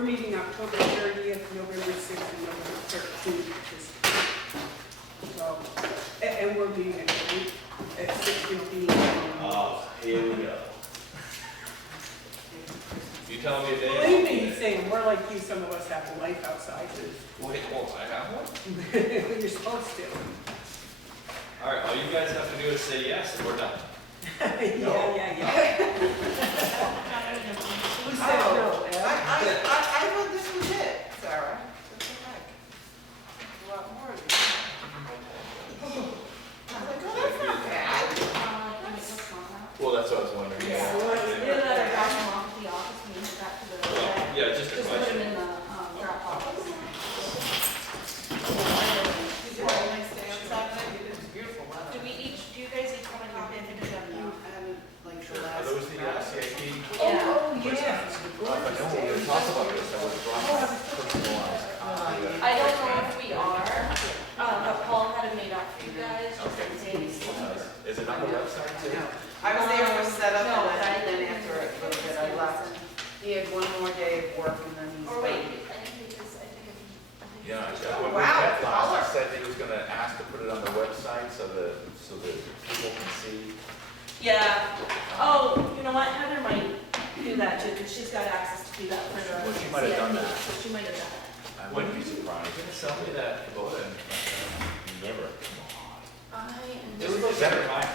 we're meeting October 30th, November 6th, and November 13th. So, and we're meeting at 6:15. Oh, here we go. You telling me a day? Believe me, he's saying, we're like you, some of us have a life outside. Wait, well, I have one? You're supposed to. All right, all you guys have to do is say yes, and we're done. Yeah. Who said no, Ed? I thought this was it, Sarah. What the heck? A lot more of it. I was like, oh, that's not bad. Well, that's what I was wondering. Yeah. Either that or drop them off at the office and get back to the. Yeah, just a Just put question. them in the drop box. Did you have a nice day on Saturday? It was beautiful Do weather. you guys each have a copy of it? Like the Are last. those the CIP? Yeah. Oh, yeah. If I know we were talking about this, I would brought my personalized copy. I don't know if we are, but Paul had it made up for you guys, just Okay. in case. Is it on the website too? I was there for setup No, and but I then didn't. after a little bit I left. He had one more day of work and then he's. Or wait, I think because I think if you. Yeah, when we Wow, met last, color. he said he was gonna ask to put it on the website so that people can see. Yeah. Oh, you know what? Heather might do that too, because she's got access to do that for her. Well, she might have done CIP, that. So she might have done it. I wouldn't be surprised. You're gonna sell me that Kubota? Never. I am Is just.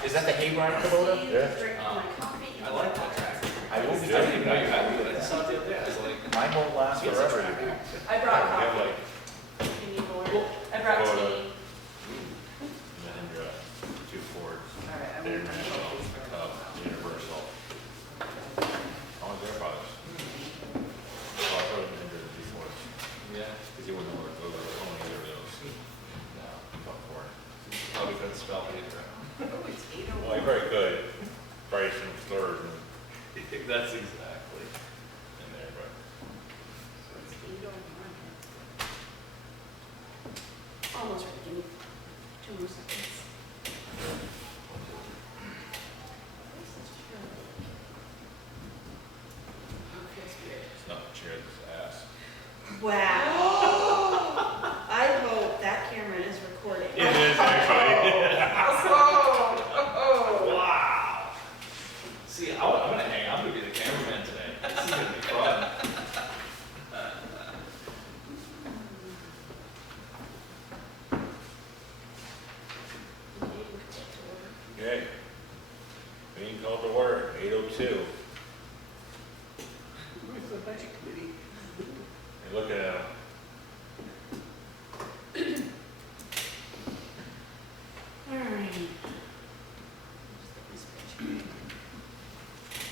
Is that the hayride Kubota? See, drink my coffee. I like that tractor. I I will didn't do it. even know you had one. I just saw it the other day. I was like, Mine won't last He has a forever. tractor. I brought We have coffee. like, If you need more. I brought Photo. tea. and two Fords. All right, I'm gonna hold these for a Universal. Only their products. So I put them into the two Fords, yeah. because you wouldn't know where to go, only either of those. No. Top Ford. Probably couldn't spell paper. Oh, it's 8:01. Well, you're very good. Probably some slurs and That's exactly. in there, but. It's 8:01. Almost ready. Give me 2 more seconds. Oh, feels weird. It's not the chair, it's ass. Wow. I hope that camera is recording. It is actually. Oh, Wow. See, I'm gonna hang. I'm gonna be the cameraman today. This is gonna be fun. Okay. Being called to order, 8:02. Where's the budget committee? You're looking at them. Alrighty.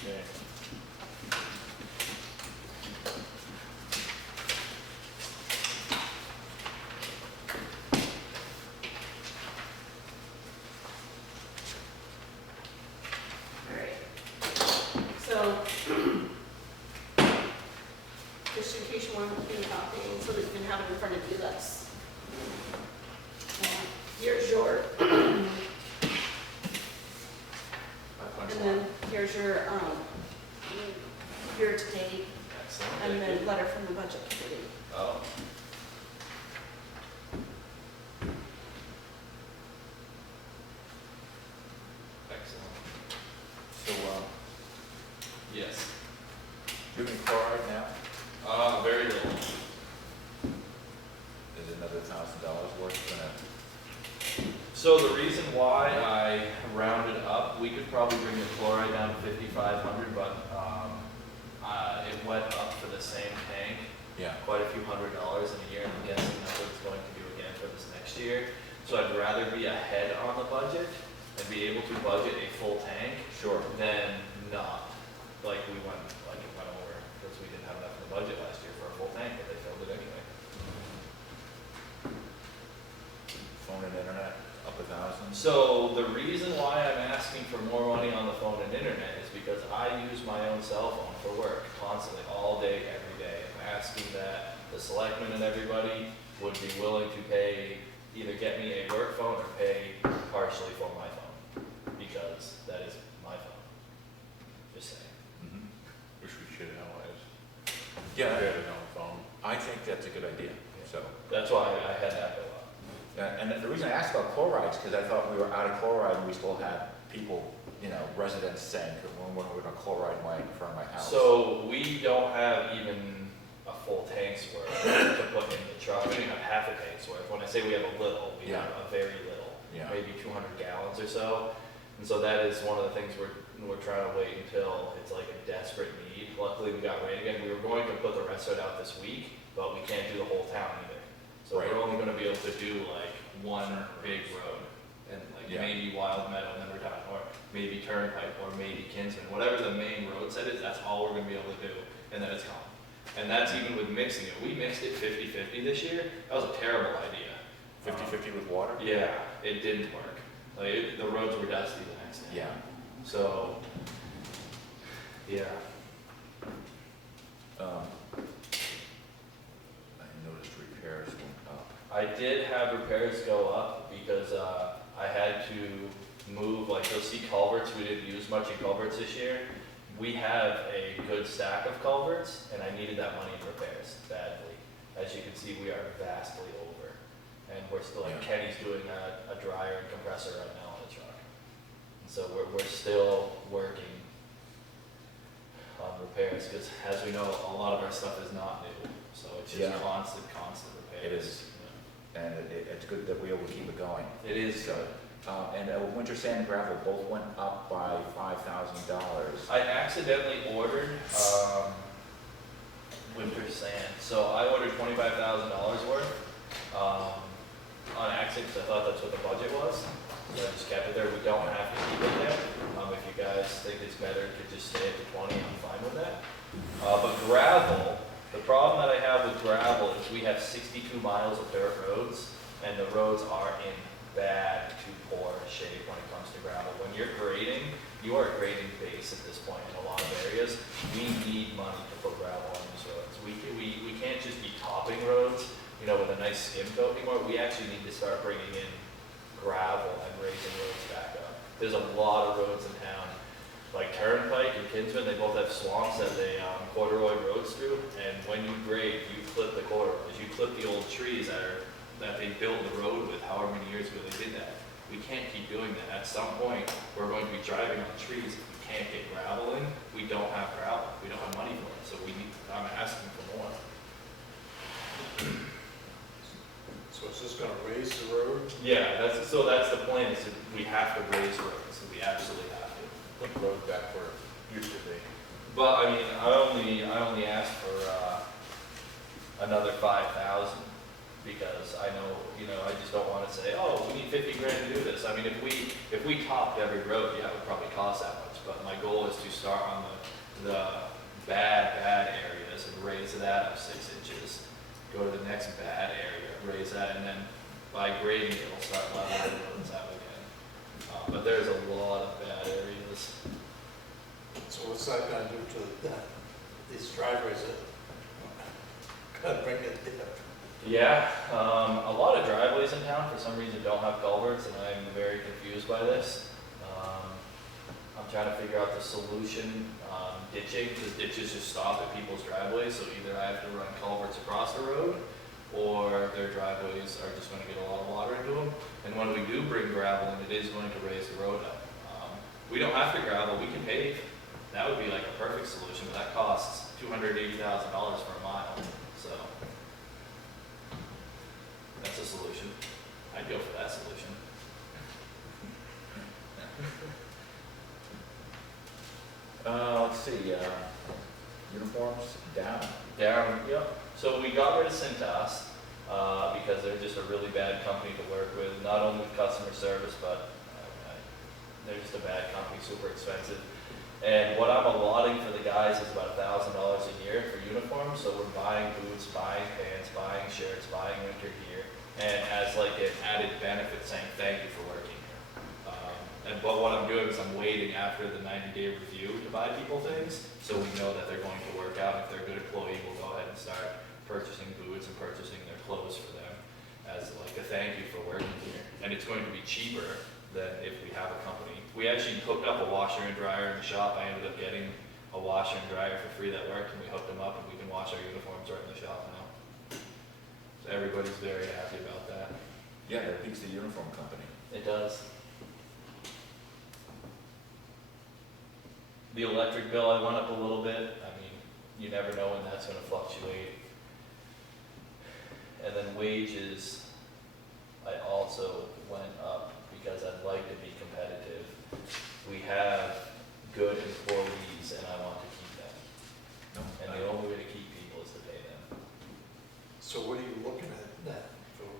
Okay. Alright. So, just in case you want to keep copying, so that you can have it in front of you, that's. Here's your, and then here's your, year to date, Excellent. and Thank then you. letter from the budget committee. Oh. Excellent. So, Yes. you in chloride now? Very little. Is another $1,000 worth gonna? So the reason why I rounded up, we could probably bring the chloride down to 5,500, but it went up for the same tank, Yeah. quite a few $100s in a year, and I'm guessing that's what it's going to do again for this next year. So I'd rather be ahead on the budget and be able to budget a full tank. Sure. Than not. Like it went over, because we didn't have enough in the budget last year for a full tank, but they filled it anyway. Phone and internet, up 1,000? So the reason why I'm asking for more money on the phone and internet is because I use my own cell phone for work constantly, all day, every day. I'm asking that the selectmen and everybody would be willing to pay, either get me a work phone or pay partially for my phone, because that is my phone. Just saying. Mhm. Wish we should have, yeah, I had it on the phone. I think that's a good idea, so. That's why I had that go up. And the reason I asked about chlorides, because I thought we were out of chloride and we still had people, you know, residents saying, when we're gonna chloride in front of my house. So we don't have even a full tank's worth to put in the truck. We don't even have half a tank's worth. When I say we have a little, we have a very little, Yeah. maybe 200 gallons or so. And so that is one of the things we're trying to wait until it's like a desperate need. Luckily we got rain again. We were going to put the rest of it out this week, but we can't do the whole town either. So Right. we're only gonna be able to do like one big road and like Yeah. maybe Wild Meadow and then we're done, or maybe Turnpike or maybe Kinsman, whatever the main road set is, that's all we're gonna be able to do, and then it's gone. And that's even with mixing it. We mixed it 50-50 this year. That was a terrible idea. 50-50 with water? Yeah, it didn't work. Like the roads were dusty the next day. Yeah. So, yeah. I noticed repairs went up. I did have repairs go up because I had to move, like you'll see culverts, we didn't use much in culverts this year. We have a good stack of culverts and I needed that money in repairs badly. As you can see, we are vastly over. And we're still, like Yeah. Kenny's doing a dryer and compressor right now on the truck. And so we're still working on repairs because as we know, a lot of our stuff is not new. So it's just Yeah. constant repairs. It is. And it's good that we're able to keep it going. It is good. And winter sand and gravel both went up by $5,000. I accidentally ordered winter sand, so I ordered $25,000 worth on accident because I thought that's what the budget was. So I just kept it there. We don't have to keep it there. If you guys think it's better to just stay at the 20, I'm fine with that. But gravel, the problem that I have with gravel is we have 62 miles of dirt roads, and the roads are in bad to poor shape when it comes to gravel. When you're grading, you are grading base at this point in a lot of areas. We need money to put gravel on these roads. We can't just be topping roads, you know, with a nice skim coat anymore. We actually need to start bringing in gravel and raising roads back up. There's a lot of roads in town, like Turnpike and Kinsman, they both have swamps that they corduroy roads through, and when you grade, you clip the corduroys, you clip the old trees that they built the road with however many years ago they did that. We can't keep doing that. At some point, we're going to be driving on trees. If we can't get gravel in, we don't have gravel. We don't have money for it, so I'm asking for more. So is this gonna raise the road? Yeah, that's the plan, is that we have to raise roads, we absolutely have to. Put the road back where it used to be. But I mean, I only asked for another 5,000 because I know, you know, I just don't want to say, oh, we need 50 grand to do this. I mean, if we topped every road, yeah, it would probably cost that much. But my goal is to start on the bad areas and raise that up 6 inches. Go to the next bad area, raise that, and then by grading it'll start leveling the roads out again. But there's a lot of bad areas. So what's that gonna do to these driveways that gonna bring it down? Yeah, a lot of driveways in town for some reason don't have culverts, and I'm very confused by this. I'm trying to figure out the solution, ditching, because ditches just stop at people's driveways, so either I have to run culverts across the road, or their driveways are just gonna get a lot of water into them. And when we do bring gravel in, it is going to raise the road up. We don't have to gravel, we can pave. That would be like a perfect solution, but that costs $280,000 for a mile, so. That's a solution. I'd go for that solution. Let's see, uniforms down. Down, yep. So we got rid of Cintas, because they're just a really bad company to work with, not only with customer service, but they're just a bad company, super expensive. And what I'm allotting for the guys is about $1,000 a year for uniforms. So we're buying boots, buying pants, buying shirts, buying winter gear, and as like an added benefit saying thank you for working here. But what I'm doing is I'm waiting after the 90-day review to buy people things, so we know that they're going to work out. If they're a good employee, we'll go ahead and start purchasing boots and purchasing their clothes for them as like a thank you for working here. And it's going to be cheaper than if we have a company. We actually hooked up a washer and dryer in the shop. I ended up getting a washer and dryer for free that worked, and we hooked them up, and we can wash our uniforms right in the shop now. everybody's very happy about that. Yeah, that beats the uniform company. It does. The electric bill, I went up a little bit. I mean, you never know when that's gonna fluctuate. And then wages, I also went up because I'd like to be competitive. We have good employees and I want to keep them. No, And the only way to keep people is to pay them. So what are you looking at now for?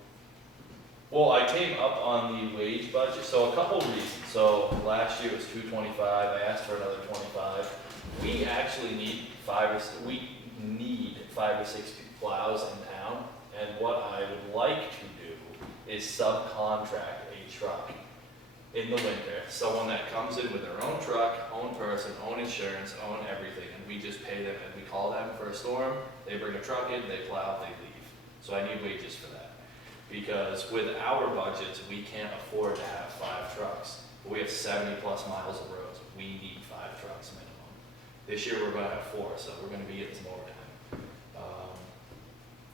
Well, I came up on the wage budget, so a couple reasons. So last year was 225, I asked for another 25. We actually need five or six plows in town, and what I would like to do is subcontract a truck in the winter, someone that comes in with their own truck, own person, own insurance, own everything, and we just pay them, and we call them for a storm, they bring a truck in, they plow, they leave. So I need wages for that. Because with our budgets, we can't afford to have 5 trucks. We have 70 plus miles of roads. We need 5 trucks minimum. This year we're gonna have 4, so we're gonna be getting some overtime.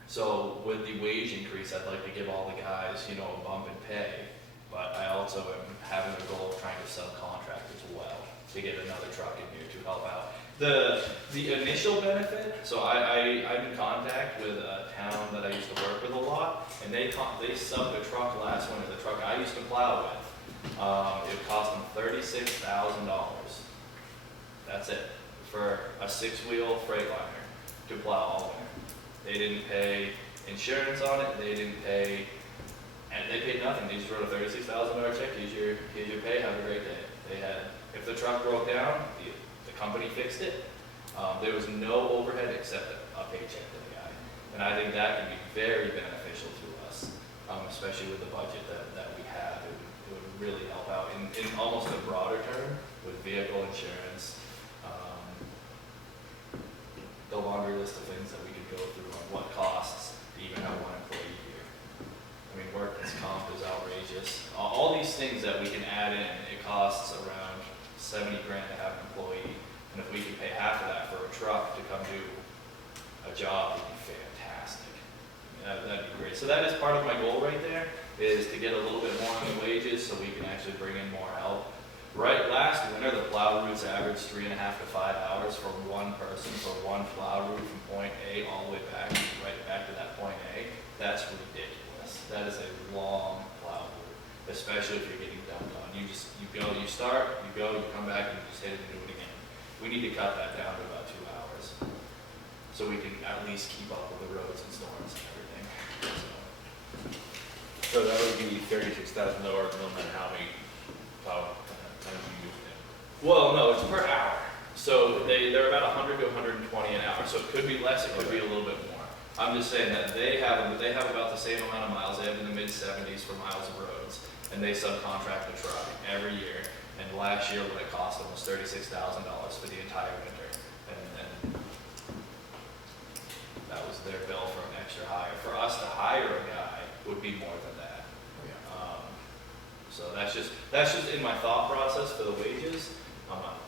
So with the wage increase, I'd like to give all the guys, a bump in pay, but I also am having a goal of trying to subcontract as well to get another truck in here to help out. The initial benefit, so I'm in contact with a town that I used to work with a lot, and they subbed a truck last winter, the truck I used to plow with. It cost them $36,000. That's it, for a 6-wheel Freightliner to plow all winter. They didn't pay insurance on it, they didn't pay, and they paid nothing. They just wrote a $36,000 check, here's your pay, have a great day. If the truck broke down, the company fixed it. There was no overhead except a paycheck to the guy. And I think that can be very beneficial to us, especially with the budget that we have. It would really help out in almost a broader term with vehicle insurance, the laundry list of things that we could go through on what costs to even have one employee here. I mean, workman's comp is outrageous. All these things that we can add in, it costs around 70 grand to have an employee. And if we could pay half of that for a truck to come do a job, it'd be fantastic. I mean, that'd be great. So that is part of my goal right there, is to get a little bit more on the wages so we can actually bring in more help. Right, last winter, the plow routes averaged 3.5 to 5 hours for one person for one plow route from point A all the way back, right back to that point A. That's ridiculous. That is a long plow route, especially if you're getting dumped on. You go, you start, you go, you come back, and you just hit it and do it again. We need to cut that down to about 2 hours, so we can at least keep up with the roads and storms and everything. So that would be $36,000 no matter how many plow times you use them. Well, no, it's per hour. So they're about 100 to 120 an hour. So it could be less, it could be a little bit more. I'm just saying that they have about the same amount of miles. They have in the mid-70s for miles of roads, and they subcontract the truck every year. And last year, what it cost them was $36,000 for the entire winter, and that was their bill for an extra hire. For us to hire a guy would be more than that. So that's just in my thought process for the wages. But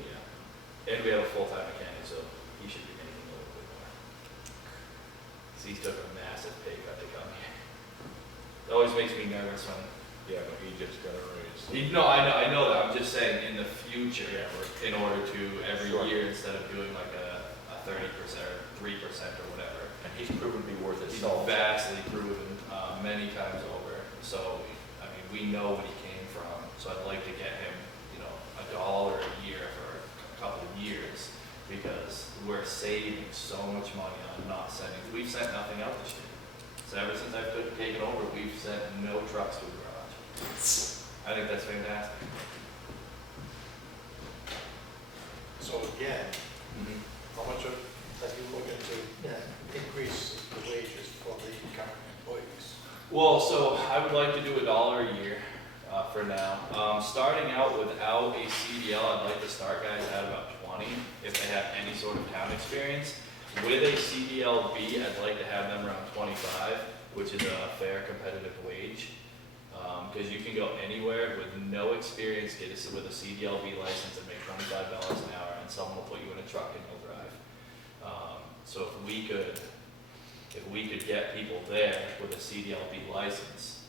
yeah, and we have a full-time mechanic, so he should be making a little bit more. So he took a massive pay cut to come here. It always makes me nervous when. Yeah, but he just got a raise. No, I know that. I'm just saying in the future, Yeah, in order to every Sure. year, instead of doing like a 30% or 3% or whatever. And he's proven to be worth his He's salt. vastly proven many times over. So, I mean, we know what he came from. So I'd like to get him, $1 a year for a couple of years, because we're saving so much money on not sending. We've sent nothing out this year. So ever since I've taken over, we've sent no trucks to the garage. I think that's fantastic. So again, how much are you looking to increase the wages for the current employees? Well, so I would like to do $1 a year for now. Starting out without a CDL, I'd like to start guys at about 20 if they have any sort of town experience. With a CDL-B, I'd like to have them around 25, which is a fair competitive wage. Because you can go anywhere with no experience, with a CDL-B license and make $25 an hour, and someone will put you in a truck and you'll drive. So if if we could get people there with a CDLB license,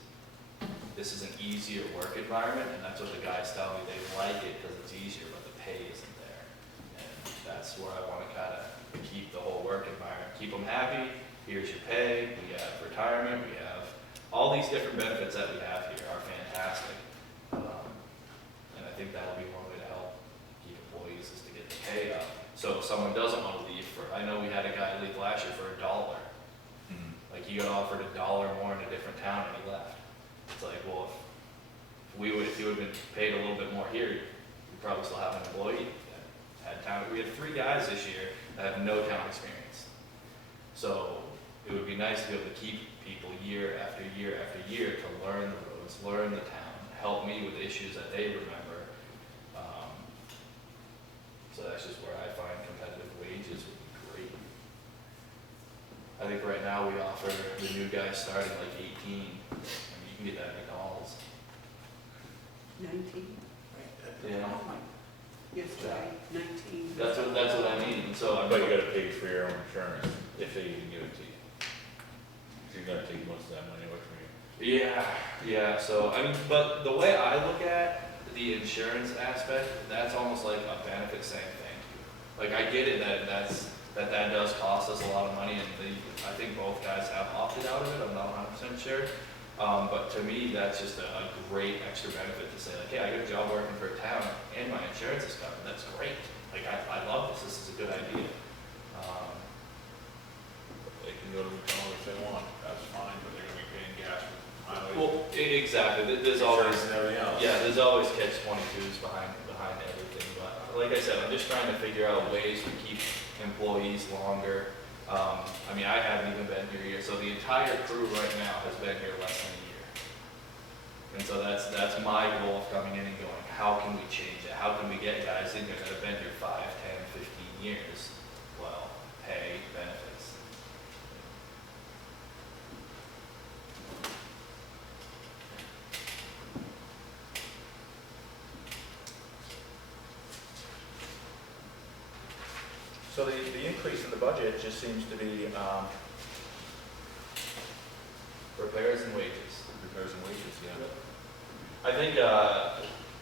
this is an easier work environment, and that's what the guys tell me, they like it because it's easier, but the pay isn't there. And that's where I wanna kinda keep the whole work environment, keep them happy, here's your pay, we have retirement, we have, all these different benefits that we have here are fantastic. And I think that'll be one way to help keep employees is to get the pay up. So if someone doesn't wanna leave for, I know we had a guy leave last year for $1. Like he got offered $1 more in a different town and he left. It's like, well, if he would've been paid a little bit more here, we'd probably still have an employee that had town. We had 3 guys this year that have no town experience. So it would be nice to be able to keep people year after year after year to learn the roads, learn the town, help me with issues that they remember. So that's just where I find competitive wages would be great. I think right now we offer the new guys starting like 18. I mean, you can get that at McDonald's. 19. Yeah. Oh my, yesterday, 19. That's what I mean. So But you gotta pay for your own insurance, if they even give it to you. You're gonna take most of that money away from you. yeah. So I mean, but the way I look at the insurance aspect, that's almost like a benefit saying thank you. Like I get it that that does cost us a lot of money, and I think both guys have opted out of it. I'm not 100% sure. But to me, that's just a great extra benefit to say, like, hey, I got a job working for a town and my insurance is covered. That's great. Like, I love this. This is a good idea. They can go to McDonald's if they want, that's fine, but they're gonna be paying gas for mileage. Well, exactly. There's always, insurance and everything else. yeah, there's always catch-22s behind everything. But like I said, I'm just trying to figure out ways to keep employees longer. I mean, I haven't even been here yet, so the entire crew right now has been here less than a year. And so that's my goal of coming in and going, how can we change it? How can we get guys in here that have been here 5, 10, 15 years? Well, pay, benefits. So the increase in the budget just seems to be, Repairs and wages. repairs and wages, yeah. I think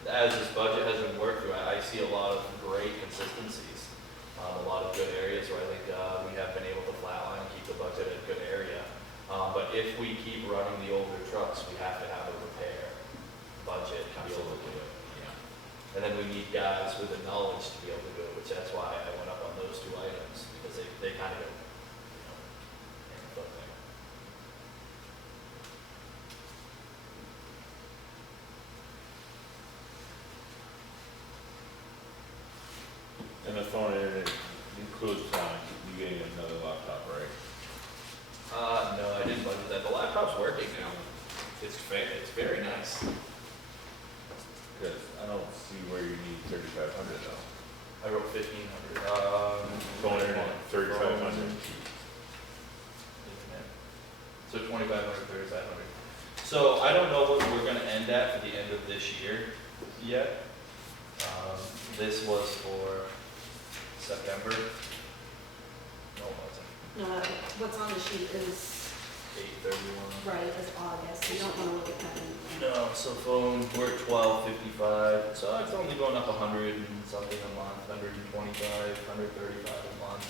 as this budget has been worked through, I see a lot of great consistencies, a lot of good areas where I think we have been able to flatline and keep the budget at a good area. But if we keep running the older trucks, we have to have a repair budget to be able to do it. Yeah. And then we need guys with the knowledge to be able to do it, which that's why I went up on those 2 items, because they kind of go, hand in foot there. And the phone internet includes, you getting another laptop, right? No, I didn't budget that. The laptop's working now. It's very nice. Because I don't see where you need 3,500 though. I wrote 1,500. Phone internet, 3,500. So 2,500, 3,500. So I don't know what we're gonna end at for the end of this year yet. This was for September. No, it wasn't. No, what's on the sheet is 8/31. right, is August, so you don't wanna look at that anymore. No, so phone, we're at 1,255, so it's only going up 100 and something a month, 125, 135 a month.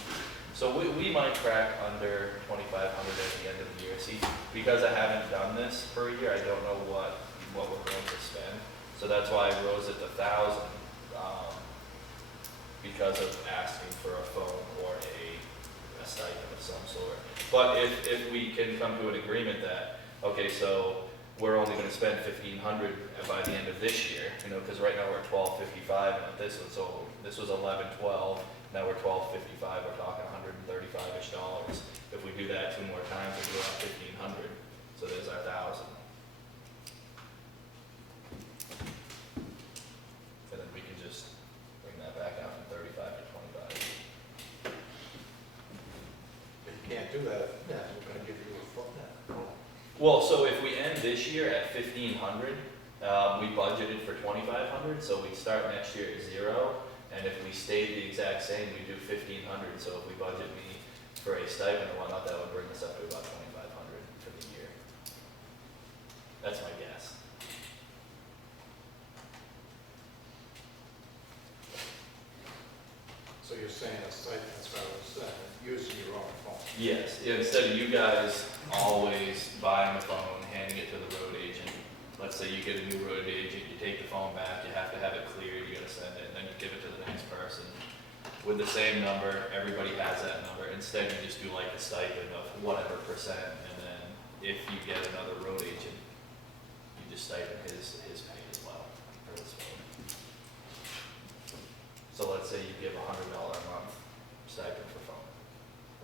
So we might crack under 2,500 at the end of the year. See, because I haven't done this for a year, I don't know what we're going to spend. So that's why I rose it to 1,000, because of asking for a phone or a stipend of some sort. But if we can come to an agreement that, okay, so we're only gonna spend 1,500 by the end of this year, because right now we're at 1,255, and with this one, so this was 1112, now we're 1,255, we're talking $135-ish. If we do that 2 more times, we go up 1,500, so there's our 1,000. And then we can just bring that back out from 35 to 25. But you can't do that, we're gonna give you a phone now. Well, so if we end this year at 1,500, we budgeted for 2,500, so we start next year at 0. And if we stayed the exact same, we do 1,500. So if we budget me for a stipend and whatnot, that would bring us up to about 2,500 for the year. That's my guess. So you're saying a stipend as far as using your own phone? Yes, instead of you guys always buying a phone, handing it to the road agent. Let's say you get a new road agent, you take the phone back, you have to have it cleared, you gotta send it, and then you give it to the next person. With the same number, everybody has that number. Instead, you just do like a stipend of whatever percent, and then if you get another road agent, you just stipend his pay as well for his phone. So let's say you give $100 a month stipend for phone,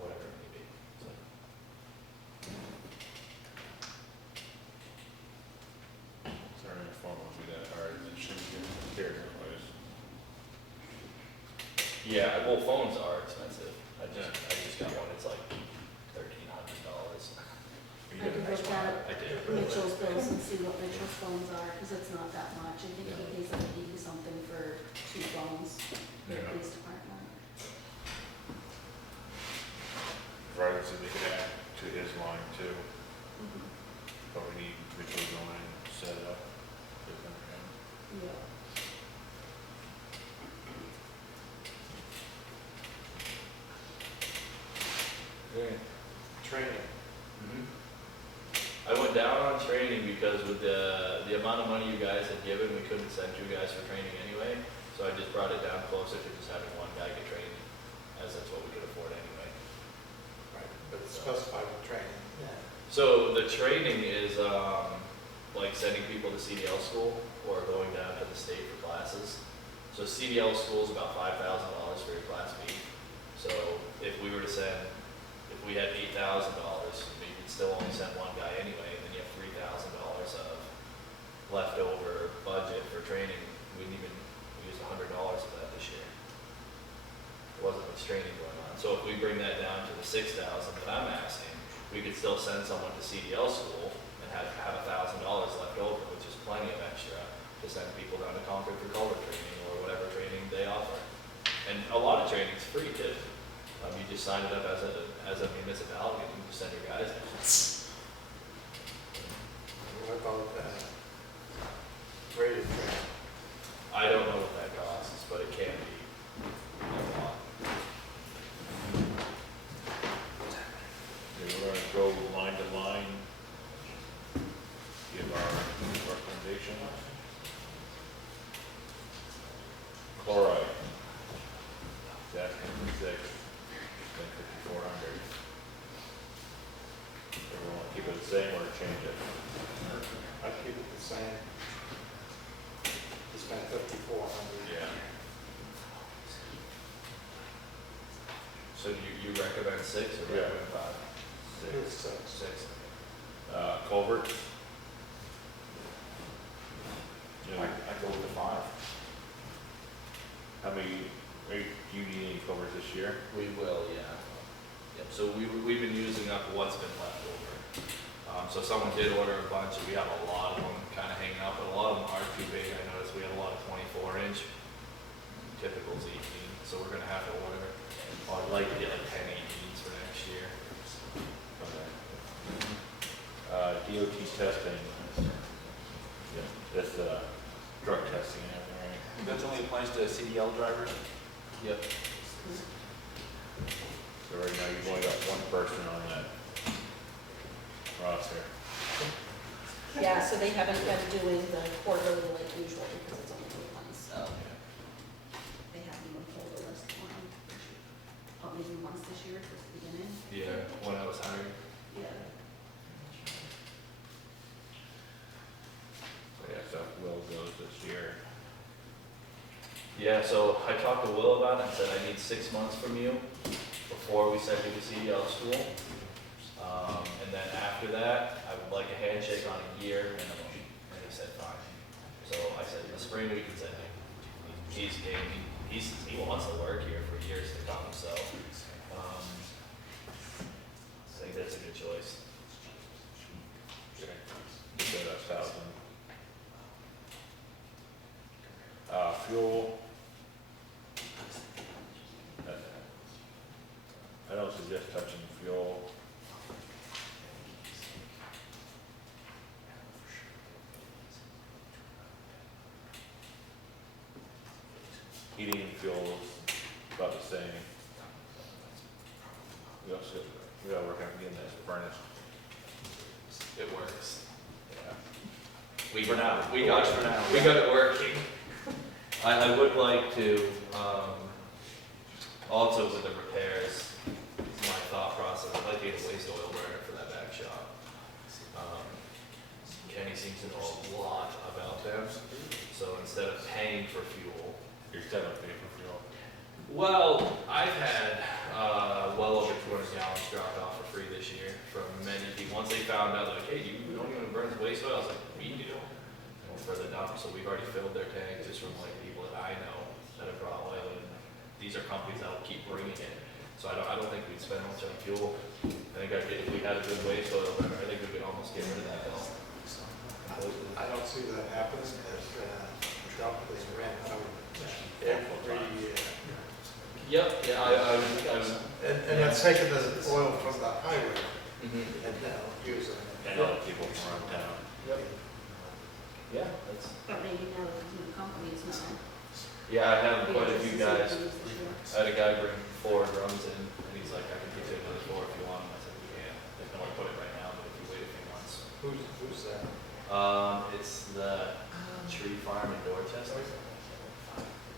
whatever it may be. So, Sorry, my phone won't be that hard, and it shouldn't get here anyways. yeah, well, phones are expensive. I just got one. It's like $1,300. You I get a could nice look one. at I did. Mitchell's bills and see what Mitchell's phones are, because it's not that much. I think he pays like 80 something for 2 phones for the Yeah. police department. Rather than they could add to his line too, Mhm. but we need Mitchell's line set up. Different, Yeah. Great. Training, I went down on training because with the amount of money you guys had given, we couldn't send you guys for training anyway. So I just brought it down closer to just having one guy get trained, as that's what we could afford anyway. right, but it's specified with training. Yeah. So the training is like sending people to CDL school or going down to the state for classes. So CDL school is about $5,000 for your class B. So if we were to send, if we had $8,000, we could still only send one guy anyway, and then you have $3,000 of leftover budget for training. We didn't even use $100 of that this year. There wasn't much training going on. So if we bring that down to the $6,000 that I'm asking, we could still send someone to CDL school and have $1,000 left over, which is plenty of extra to send people down to Concord for culvert training or whatever training they offer. And a lot of training's free too. You just sign it up as a municipality and you just send your guys down. What about radio training? I don't know what that costs, but it can be a lot. Okay, we're gonna go line to line, give our recommendation. Chloride. That's 56, then 5,400. Everyone want to keep it the same or change it? I keep it the same. You spend 5,400. Yeah. So do you recommend 6 or Yeah. recommend 5? It's six. 6. Culverts. I go with the 5. How many, do you need any culverts this year? We will, yeah. Yep, so we've been using up what's been left over. So someone did order a bunch, we have a lot of them kind of hanging out, but a lot of them are too big. I noticed we have a lot of 24-inch, typical's 18, so we're gonna have to order. I'd like to get like 10 18s for next year. DOT testing. Yeah, that's, drug testing and everything, right? That only applies to CDL drivers? Yep. So right now you've only got one person on that roster. Yeah, so they haven't been doing the quarterly like usual because it's only 2 months, so they haven't even pulled the list one. Maybe once this year towards the beginning. Yeah, when I was hired. Yeah. So yeah, so Will goes this year. Yeah, so I talked to Will about it and said I need 6 months from you before we send you to CDL school. And then after that, I would like a handshake on a year minimum. And he said, fine. So I said, in the spring we can send you. He's game, he wants to work here for years to come, so, I think that's a good choice. Okay. So that's 1,000. Fuel. I don't suggest touching fuel. Heating and fuel, about the same. We gotta work on getting this furnace. It works. Yeah. We For now. We got For now. We got it working. I would like to, also with the repairs, my thought process, I'd like to get a waste oil burner for that back shop. Kenny seems to know a lot about them, so instead of paying for fuel. You're still not paying for fuel. Well, I've had, well over 200 gallons dropped off for free this year from many people. Once they found out, like, hey, you don't even burn waste oil, I was like, we do. For the dump, so we've already filled their tanks just from like people that I know that have brought oil in. These are companies that will keep bringing it. So I don't think we'd spend much on fuel. I think if we had a good waste oil burner, I think we could almost get rid of that bill. I don't see that happening as dump is ran out every year. Yep, yeah, I And that's taking the oil from the highway mm-hmm. and now using it. And other people from around town. Yep. Yeah, that's. But maybe now the new companies know. Yeah, I have quite a few guys. Use the fuel. I had a guy bring 4 drums in, and he's like, I can get you another 4 if you want. I said, yeah, there's nowhere to put it right now, but if you wait a few months. Who's that? It's the tree farm in Dorchester,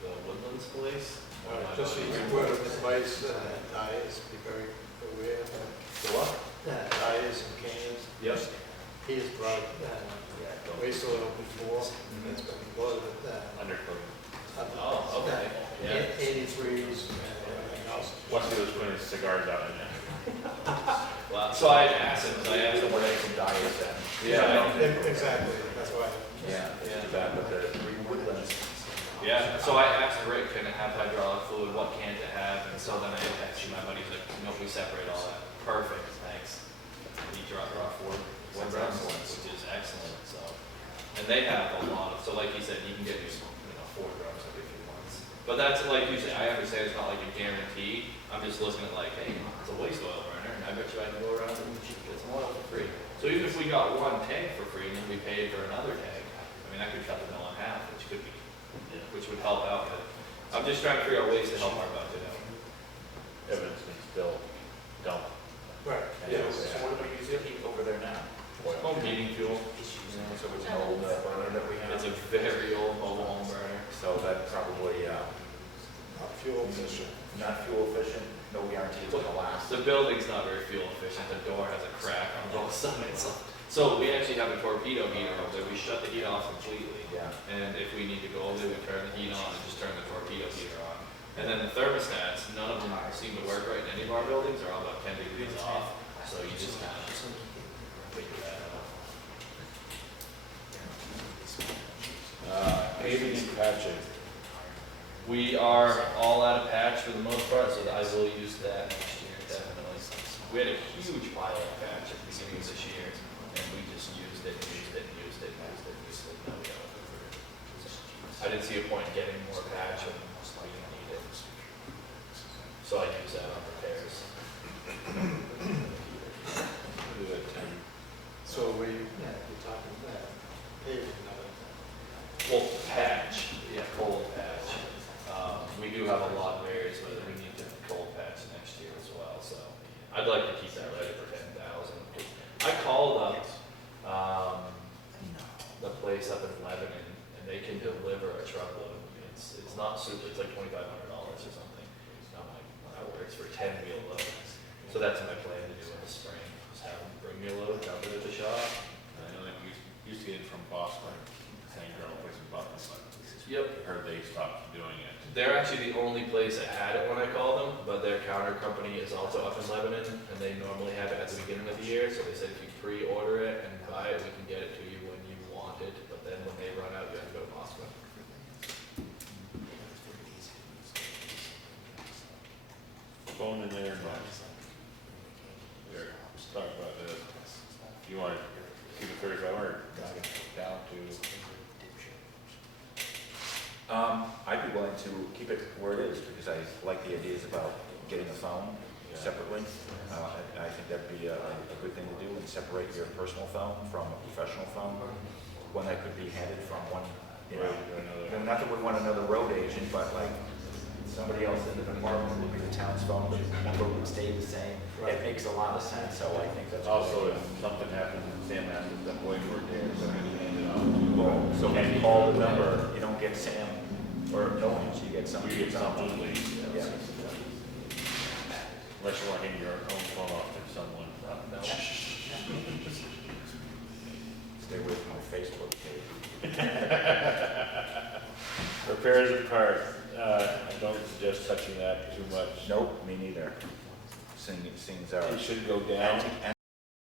the Woodlands place. Just a word of advice, dyes, be very aware. The what? Dyes and cans. Yep. He has brought waste oil before, it's been loaded Undercoat. Oh, okay. Yeah. 83s and everything else. Once he was putting his cigars out in there. Well, so I asked him, Where they can dye it then. yeah, Exactly, that's why. Yeah, it's too bad with the woodlands. yeah. So I asked Rick, can it have hydraulic fluid? What can't it have? And so then I texted my buddy, like, no, we separate all that. Perfect, thanks. And he brought 4 drums, which is excellent. So, and they have a lot of. So like he said, you can get you 4 drums every few months. But that's like you say. I understand it's not like a guarantee. I'm just looking at like, hey, it's a waste oil burner, and I bet you I can go around and get some oil for free. So even if we got 1 tank for free and then we paid for another tank, I mean, that could cut the bill in half, which would help out. But I'm just trying to figure out ways to help our budget out. Evanston still dump. Right, Yeah. yes. So what do we use to heat over there now? Home heating fuel. So it's an old burner that we have. It's a very old mobile home burner. So that probably, Not fuel efficient. not fuel efficient, no guarantee it's gonna last. The building's not very fuel efficient. The door has a crack on both sides. So we actually have a torpedo heater over there. We shut the heat off completely. Yeah. And if we need to go over there, we turn the heat on and just turn the torpedo heater on. And then the thermostats, none of them seem to work right in any of our buildings. They're all about 10 degrees off. So you just kind of figure that out. Paving and patching. We are all out of patch for the most part, so I will use that next year, definitely. We had a huge pile of patch at the beginning of this year, and we just used it. Now we don't. I didn't see a point in getting more patch when we didn't need it. So I use that on repairs. So we're talking paving now. Well, patch, yeah, cold patch. We do have a lot of areas where we need to cold patch next year as well, so I'd like to keep that ready for 10,000. I called up, the place up in Lebanon, and they can deliver a truckload. It's not super, it's like $2,500 or something. And I'm like, well, that works for 10-wheel load. So that's my plan to do in the spring, just have them bring me a load, dump it at the shop. I know they used to get it from Boston, St. Girl place in Boston, but Yep. heard they stopped doing it. They're actually the only place that had it when I called them, but their counter company is also up in Lebanon, and they normally have it at the beginning of the year, so they said if you pre-order it and buy it, we can get it to you when you want it, but then when they run out, you have to go to Moscow. Phone in there, but here, let's talk about this. You want to keep it 35 or down to? I'd be willing to keep it where it is, because I like the ideas about getting a phone, separately. I think that'd be a good thing to do, and separate your personal phone from a professional phone. One that could be handed from one, you know, not that we want another road agent, but like somebody else in the department would be the town's phone, but the number would stay the same. It makes a lot of sense, so I think that's. Also, if something happens, Sam has to step away for a day or something, hand it off. Well, so when you call the number, you don't get Sam or no one, you get somebody. We get someone to leave. Yeah. Unless you want to hand your own phone off to someone. No. Stay away from my Facebook page. Repairs of cars, I don't suggest touching that too much. Nope, me neither. Seems It should go down. antique